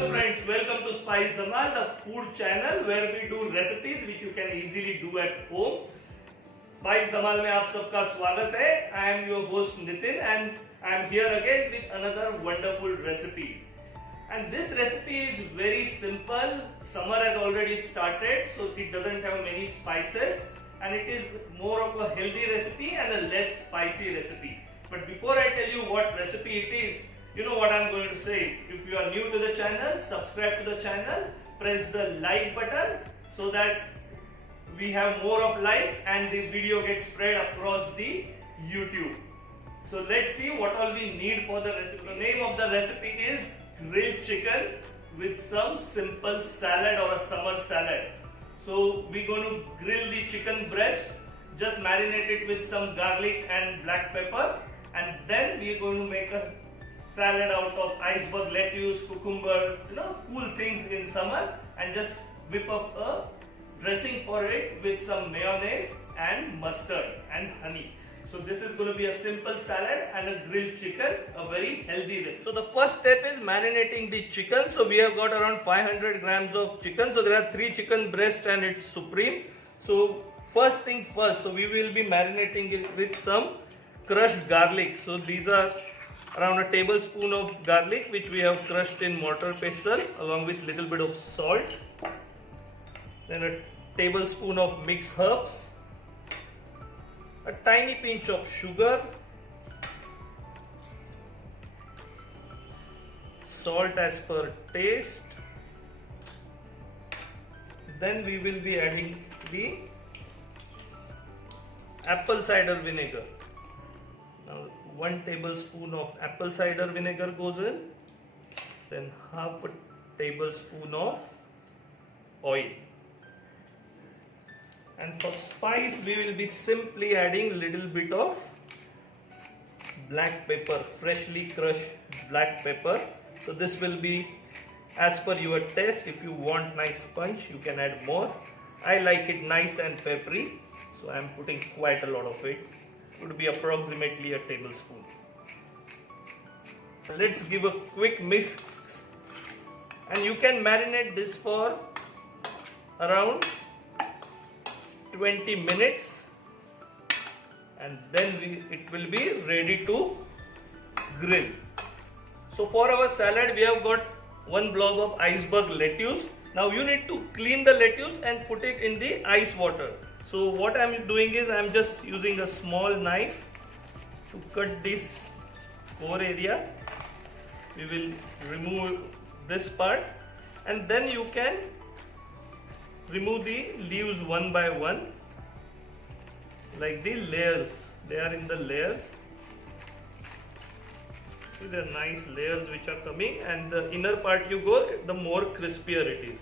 Hello friends, welcome to Spice Dhamal, the food channel where we do recipes which you can easily do at home. Spice Dhamal में आप सबका स्वागत है. I am your host Nitin and I am here again with another wonderful recipe. And this recipe is very simple. Summer has already started, so it doesn't have many spices and it is more of a healthy recipe and a less spicy recipe. But before I tell you what recipe it is, you know what I'm going to say. If you are new to the channel, subscribe to the channel, press the like button so that we have more of likes and the video gets spread across the YouTube. So let's see what all we need for the recipe. The name of the recipe is grilled chicken with some simple salad or a summer salad. So we're going to grill the chicken breast, just marinate it with some garlic and black pepper, and then we're going to make a salad out of iceberg lettuce, cucumber, cool things in summer, and just whip up a dressing for it with some mayonnaise and mustard and honey. So this is going to be a simple salad and a grilled chicken, a very healthy recipe. So the first step is marinating the chicken. So we have got around 500 grams of chicken. So there are 3 chicken breast and it's supreme. So first thing first, so we will be marinating it with some crushed garlic. So these are around a tablespoon of garlic which we have crushed in mortar pestle along with little bit of salt. Then a tablespoon of mixed herbs, a tiny pinch of sugar, salt as per taste. Then we will be adding the apple cider vinegar. Now 1 tablespoon of apple cider vinegar goes in, then half a tablespoon of oil. And for spice we will be simply adding little bit of black pepper, freshly crushed black pepper. So this will be as per your taste. If you want nice punch, you can add more. I like it nice and peppery, so I am putting quite a lot of it. It would be approximately a tablespoon. Let's give a quick mix, and you can marinate this for around 20 minutes, and then it will be ready to grill. So for our salad we have got 1 blob of iceberg lettuce. Now you need to clean the lettuce and put it in the ice water. So what I am doing is I am just using a small knife to cut this core area. We will remove this part, and then you can remove the leaves one by one, like the layers. They are in the layers. See the nice layers which are coming, and the inner part you go, the more crispier it is.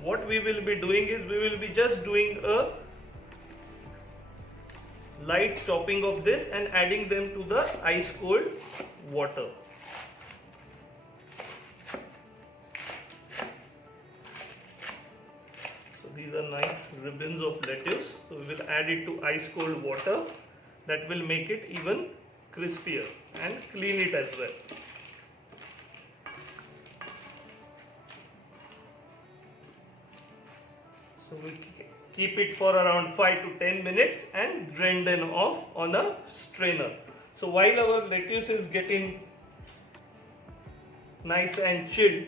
What we will be doing is we will be just doing a light chopping of this and adding them to the ice cold water. So these are nice ribbons of lettuce. So we will add it to ice cold water. That will make it even crispier, and clean it as well. So we keep it for around 5 to 10 minutes and drain them off on a strainer. So while our lettuce is getting nice and chilled,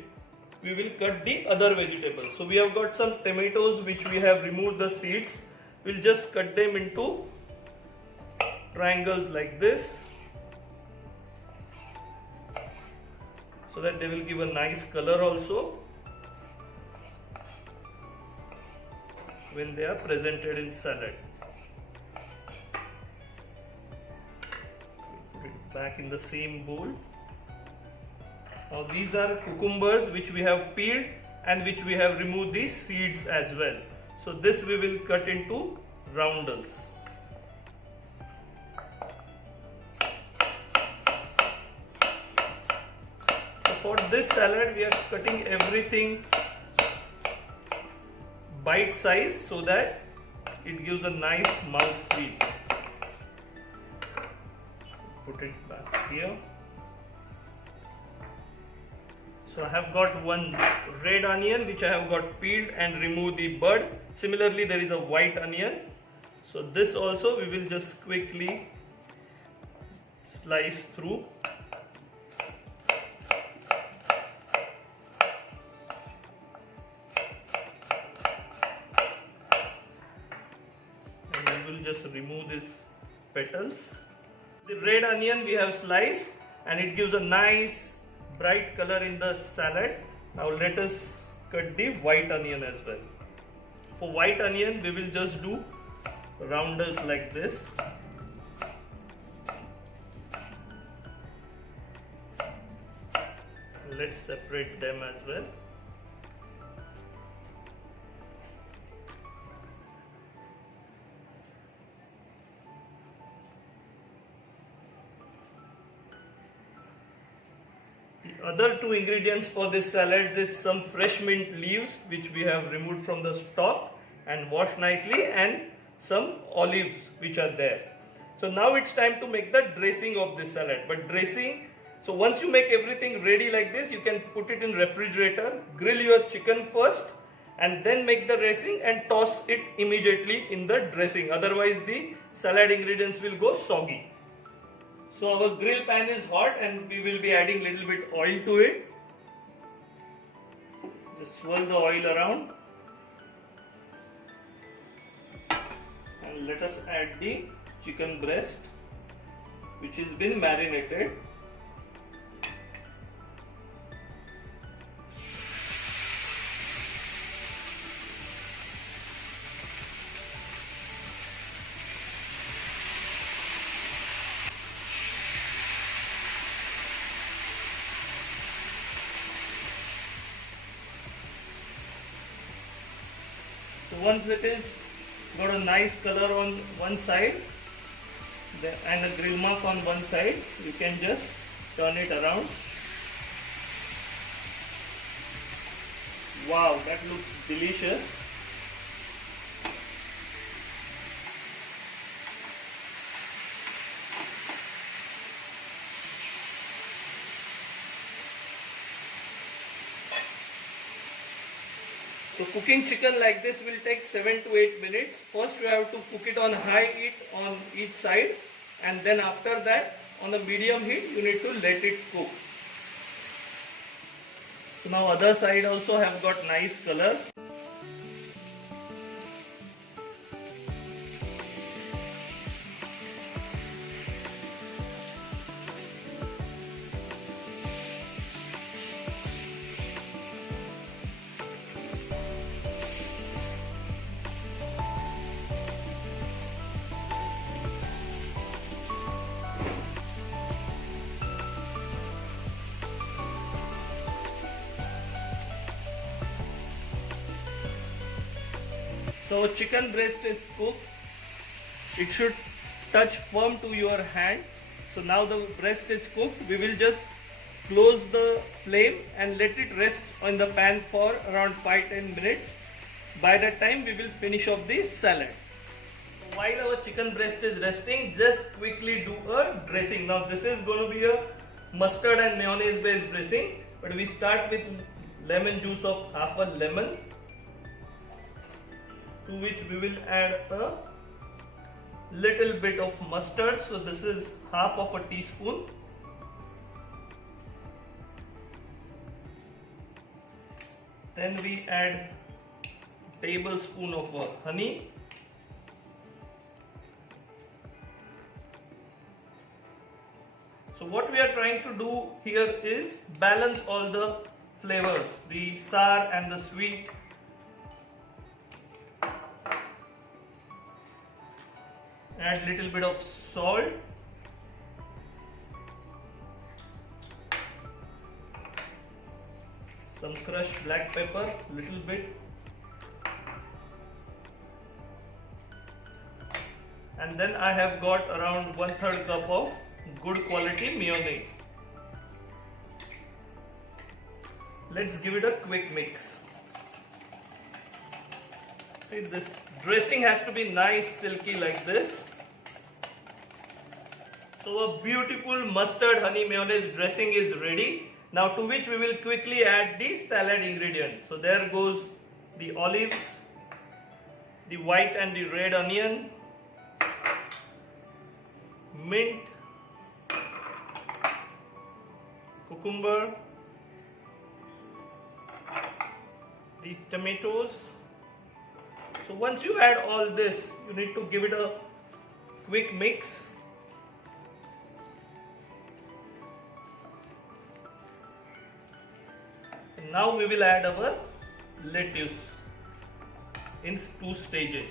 we will cut the other vegetables. So we have got some tomatoes which we have removed the seeds. We'll just cut them into triangles like this, so that they will give a nice color also when they are presented in salad. Put it back in the same bowl. Now these are cucumbers which we have peeled and which we have removed the seeds as well. So this we will cut into roundels. So for this salad we are cutting everything bite size so that it gives a nice mouth feel. Put it back here. So I have got one red onion which I have got peeled and remove the bud. Similarly, there is a white onion. So this also we will just quickly slice through. And we will just remove these petals. The red onion we have sliced and it gives a nice bright color in the salad. Now let us cut the white onion as well. For white onion we will just do rounders like this. Let's separate them as well. The other two ingredients for this salad is some fresh mint leaves which we have removed from the stalk and washed nicely, and some olives which are there. So now it's time to make the dressing of this salad. But dressing, so once you make everything ready like this, you can put it in refrigerator, grill your chicken first and then make the dressing and toss it immediately in the dressing. Otherwise the salad ingredients will go soggy. So our grill pan is hot and we will be adding little bit oil to it. Just swirl the oil around. And let us add the chicken breast which has been marinated. So once it is got a nice color on one side and a grill mark on one side, you can just turn it around. Wow, that looks delicious. So cooking chicken like this will take 7 to 8 minutes. First you have to cook it on high heat on each side, and then after that on the medium heat you need to let it cook. So now other side also have got nice color. So chicken breast is cooked. It should touch firm to your hand. So now the breast is cooked. We will just close the flame and let it rest on the pan for around 5-10 minutes. By that time we will finish off the salad. While our chicken breast is resting, just quickly do a dressing. Now this is going to be a mustard and mayonnaise based dressing, but we start with lemon juice of half a lemon, to which we will add a little bit of mustard. So this is half of a teaspoon. Then we add tablespoon of honey. So what we are trying to do here is balance all the flavors, the sour and the sweet. Add little bit of salt. Some crushed black pepper, little bit. And then I have got around 1/3 cup of good quality mayonnaise. Let's give it a quick mix. See, this dressing has to be nice silky like this. So a beautiful mustard honey mayonnaise dressing is ready. Now to which we will quickly add the salad ingredients. So there goes the olives, the white and the red onion, mint, cucumber, the tomatoes. So once you add all this, you need to give it a quick mix. And now we will add our lettuce in 2 stages.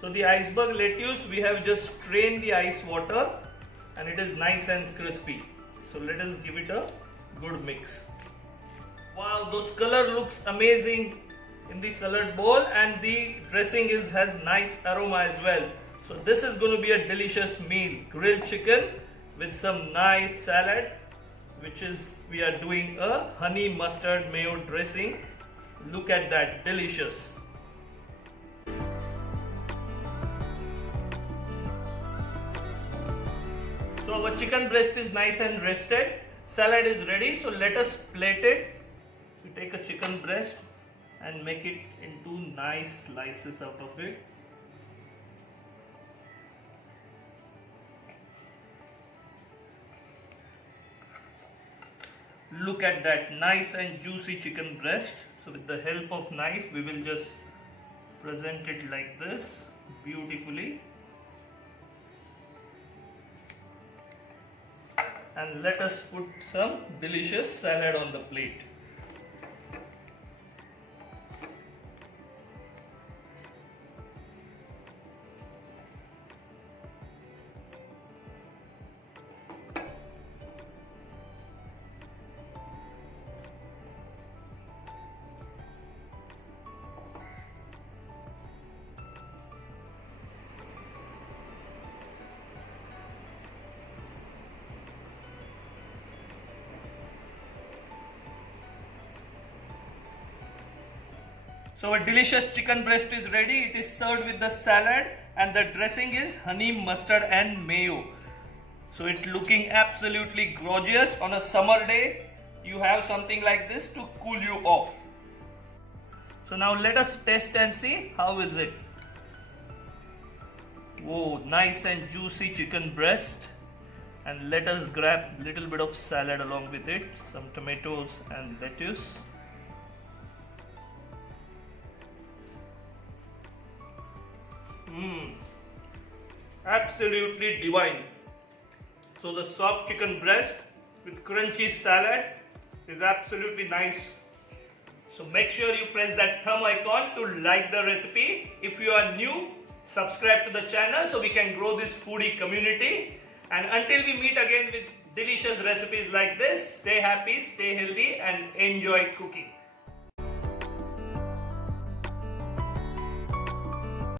So the iceberg lettuce, we have just strained the ice water and it is nice and crispy. So let us give it a good mix. Wow, those color looks amazing in the salad bowl, and the dressing has nice aroma as well. So this is going to be a delicious meal. Grilled chicken with some nice salad, which is we are doing a honey mustard mayo dressing. Look at that, delicious. So our chicken breast is nice and rested. Salad is ready. So let us plate it. We take a chicken breast and make it into nice slices out of it. Look at that, nice and juicy chicken breast. So with the help of knife, we will just present it like this beautifully. And let us put some delicious salad on the plate. So our delicious chicken breast is ready. It is served with the salad and the dressing is honey mustard and mayo. So it's looking absolutely gorgeous. On a summer day, you have something like this to cool you off. So now let us taste and see how is it. Whoa, nice and juicy chicken breast. And let us grab a little bit of salad along with it. Some tomatoes and lettuce. Absolutely divine. So the soft chicken breast with crunchy salad is absolutely nice. So make sure you press that thumb icon to like the recipe. If you are new, subscribe to the channel so we can grow this foodie community. And until we meet again with delicious recipes like this, stay happy, stay healthy and enjoy cooking.